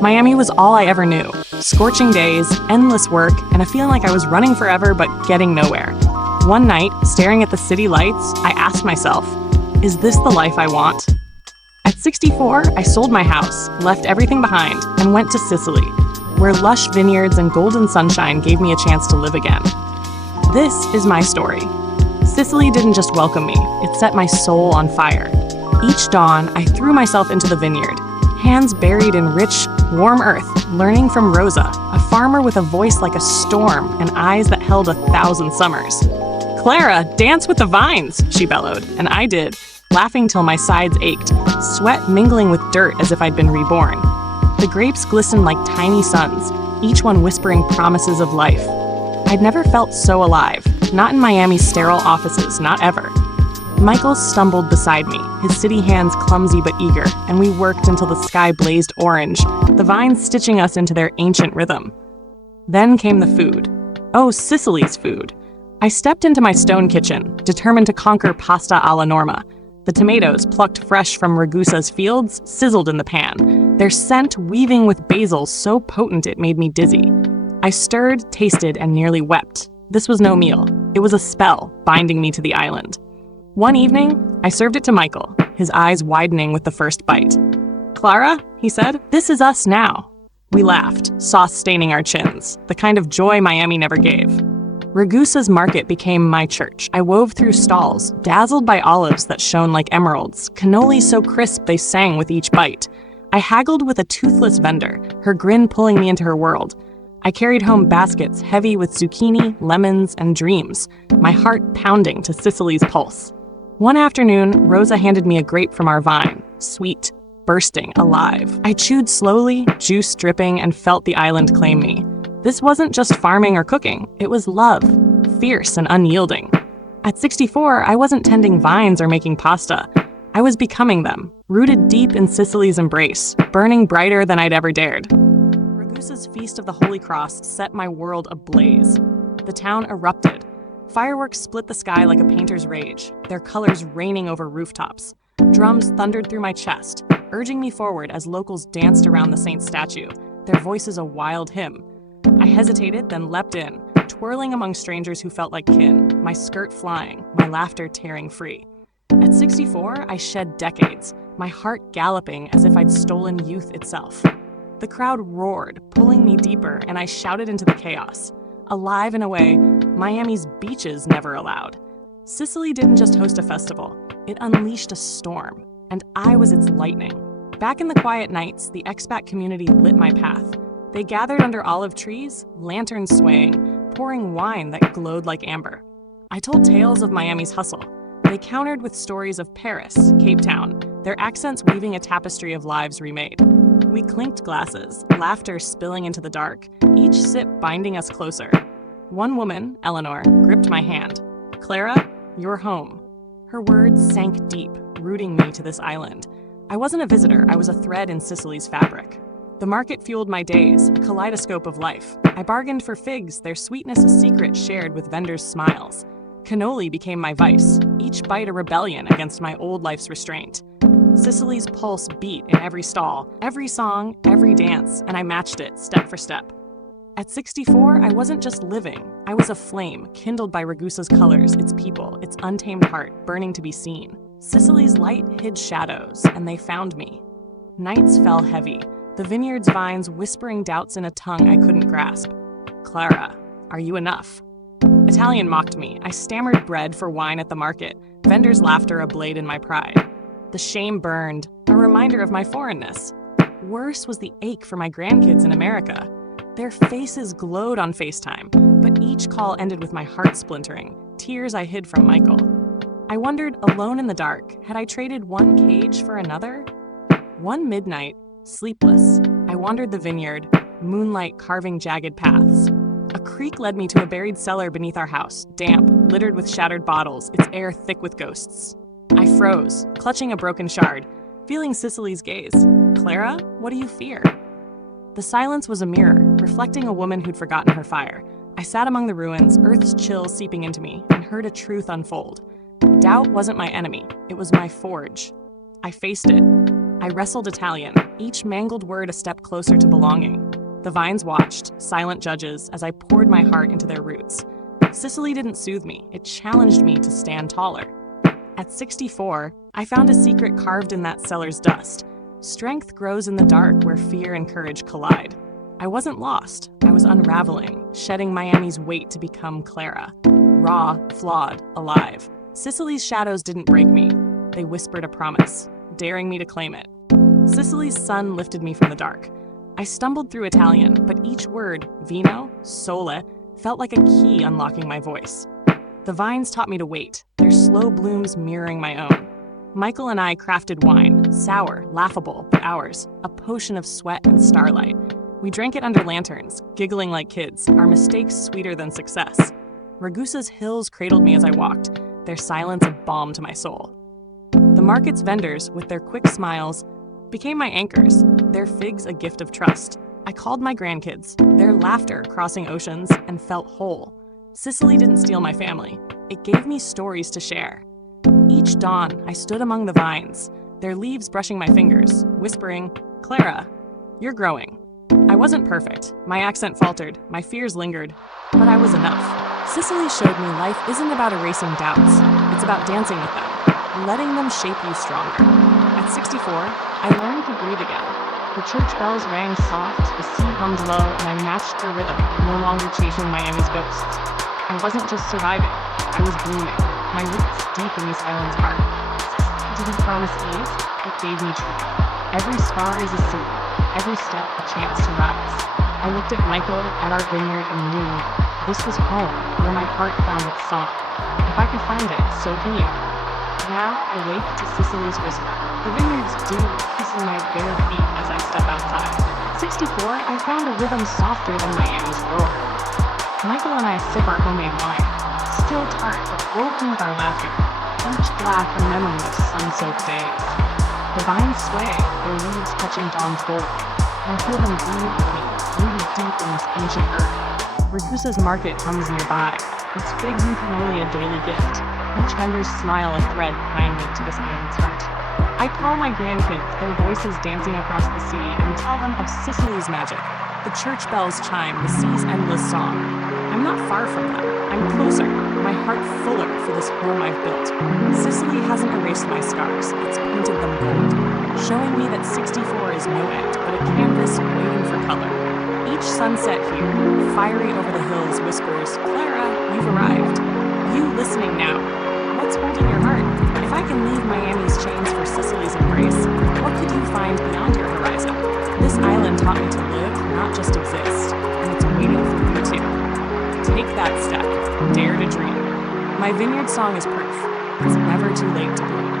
Miami was all I ever knew. Scorching days, endless work, and a feeling like I was running forever but getting nowhere. One night, staring at the city lights, I asked myself, is this the life I want? At 64, I sold my house, left everything behind, and went to Sicily, where lush vineyards and golden sunshine gave me a chance to live again. This is my story. Sicily didn't just welcome me, it set my soul on fire. Each dawn, I threw myself into the vineyard, hands buried in rich, warm earth, learning from Rosa, a farmer with a voice like a storm and eyes that held 1,000 summers. "Clara, dance with the vines," she bellowed, and I did, laughing till my sides ached, sweat mingling with dirt as if I'd been reborn. The grapes glistened like tiny suns, each one whispering promises of life. I'd never felt so alive, not in Miami's sterile offices, not ever. Michael stumbled beside me, his city hands clumsy but eager, and we worked until the sky blazed orange, the vines stitching us into their ancient rhythm. Then came the food. Oh, Sicily's food. I stepped into my stone kitchen, determined to conquer pasta alla norma. The tomatoes, plucked fresh from Ragusa's fields, sizzled in the pan, their scent weaving with basil so potent it made me dizzy. I stirred, tasted, and nearly wept. This was no meal. It was a spell, binding me to the island. One evening, I served it to Michael, his eyes widening with the first bite. "Clara," he said, "this is us now." We laughed, sauce staining our chins, the kind of joy Miami never gave. Ragusa's market became my church. I wove through stalls, dazzled by olives that shone like emeralds, cannolis so crisp they sang with each bite. I haggled with a toothless vendor, her grin pulling me into her world. I carried home baskets heavy with zucchini, lemons, and dreams, my heart pounding to Sicily's pulse. One afternoon, Rosa handed me a grape from our vine, sweet, bursting, alive. I chewed slowly, juice dripping, and felt the island claim me. This wasn't just farming or cooking, it was love, fierce and unyielding. At 64, I wasn't tending vines or making pasta. I was becoming them, rooted deep in Sicily's embrace, burning brighter than I'd ever dared. Ragusa's Feast of the Holy Cross set my world ablaze. The town erupted. Fireworks split the sky like a painter's rage, their colors raining over rooftops. Drums thundered through my chest, urging me forward as locals danced around the saint's statue, their voices a wild hymn. I hesitated, then leapt in, twirling among strangers who felt like kin, my skirt flying, my laughter tearing free. At 64, I shed decades, my heart galloping as if I'd stolen youth itself. The crowd roared, pulling me deeper, and I shouted into the chaos. Alive in a way Miami's beaches never allowed. Sicily didn't just host a festival, it unleashed a storm, and I was its lightning. Back in the quiet nights, the expat community lit my path. They gathered under olive trees, lanterns swaying, pouring wine that glowed like amber. I told tales of Miami's hustle. They countered with stories of Paris, Cape Town, their accents weaving a tapestry of lives remade. We clinked glasses, laughter spilling into the dark, each sip binding us closer. One woman, Eleanor, gripped my hand. "Clara, you're home." Her words sank deep, rooting me to this island. I wasn't a visitor, I was a thread in Sicily's fabric. The market fueled my days, a kaleidoscope of life. I bargained for figs, their sweetness a secret shared with vendors' smiles. Cannoli became my vice, each bite a rebellion against my old life's restraint. Sicily's pulse beat in every stall, every song, every dance, and I matched it step for step. At 64, I wasn't just living. I was a flame, kindled by Ragusa's colors, its people, its untamed heart, burning to be seen. Sicily's light hid shadows, and they found me. Nights fell heavy, the vineyard's vines whispering doubts in a tongue I couldn't grasp. "Clara, are you enough?" Italian mocked me. I stammered bread for wine at the market, vendors' laughter a blade in my pride. The shame burned, a reminder of my foreignness. Worse was the ache for my grandkids in America. Their faces glowed on FaceTime, but each call ended with my heart splintering, tears I hid from Michael. I wondered, alone in the dark, had I traded one cage for another? One midnight, sleepless, I wandered the vineyard, moonlight carving jagged paths. A creek led me to a buried cellar beneath our house, damp, littered with shattered bottles, its air thick with ghosts. I froze, clutching a broken shard, feeling Sicily's gaze. "Clara, what do you fear?" The silence was a mirror, reflecting a woman who'd forgotten her fire. I sat among the ruins, earth's chill seeping into me, and heard a truth unfold. Doubt wasn't my enemy, it was my forge. I faced it. I wrestled Italian, each mangled word a step closer to belonging. The vines watched, silent judges, as I poured my heart into their roots. Sicily didn't soothe me, it challenged me to stand taller. At 64, I found a secret carved in that cellar's dust. Strength grows in the dark where fear and courage collide. I wasn't lost, I was unraveling, shedding Miami's weight to become Clara. Raw, flawed, alive. Sicily's shadows didn't break me. They whispered a promise, daring me to claim it. Sicily's sun lifted me from the dark. I stumbled through Italian, but each word, vino, sole, felt like a key unlocking my voice. The vines taught me to wait, their slow blooms mirroring my own. Michael and I crafted wine, sour, laughable, but ours, a potion of sweat and starlight. We drank it under lanterns, giggling like kids, our mistakes sweeter than success. Ragusa's hills cradled me as I walked, their silence a balm to my soul. The market's vendors, with their quick smiles, became my anchors, their figs a gift of trust. I called my grandkids, their laughter crossing oceans, and felt whole. Sicily didn't steal my family. It gave me stories to share. Each dawn, I stood among the vines, their leaves brushing my fingers, whispering, "Clara, you're growing." I wasn't perfect. My accent faltered, my fears lingered, but I was enough. Sicily showed me life isn't about erasing doubts. It's about dancing with them, letting them shape you stronger. At 64, I learned to breathe again. The church bells rang soft, the sea hummed low, and I matched the rhythm, no longer chasing Miami's ghosts. I wasn't just surviving, I was blooming, my roots deep in this island's heart. It didn't promise ease, it gave me truth. Every scar is a seed, every step a chance to rise. I looked at Michael, at our vineyard, and knew this was home, where my heart found its song. If I could find it, so can you. Now I wake to Sicily's whisper. The vineyard's dew kissing my bare feet as I step outside. 64, I found a rhythm softer than Miami's roar. Michael and I sip our homemade wine, still tart but woven with our laughter, each glass a memory of sun-soaked days. The vines sway, their leaves touching dawn's gold. I feel them breathe with me, rooted deep in this ancient earth. Ragusa's market hums nearby, its figs and cannoli a daily gift. Each vendor's smile a thread tying me to this island's heart. I call my grandkids, their voices dancing across the sea, and tell them of Sicily's magic. The church bells chime, the sea's endless song. I'm not far from them. I'm closer, my heart fuller for this home I've built. Sicily hasn't erased my scars, it's painted them gold, showing me that 64 is no end, but a canvas waiting for color. Each sunset here, fiery over the hills, whispers, "Clara, you've arrived." You listening now, what's holding your heart? If I can leave Miami's chains for Sicily's embrace, what could you find beyond your horizon? This island taught me to live, not just exist, and it's waiting for you too. Take that step, dare to dream. My vineyard song is proof. It's never too late to bloom.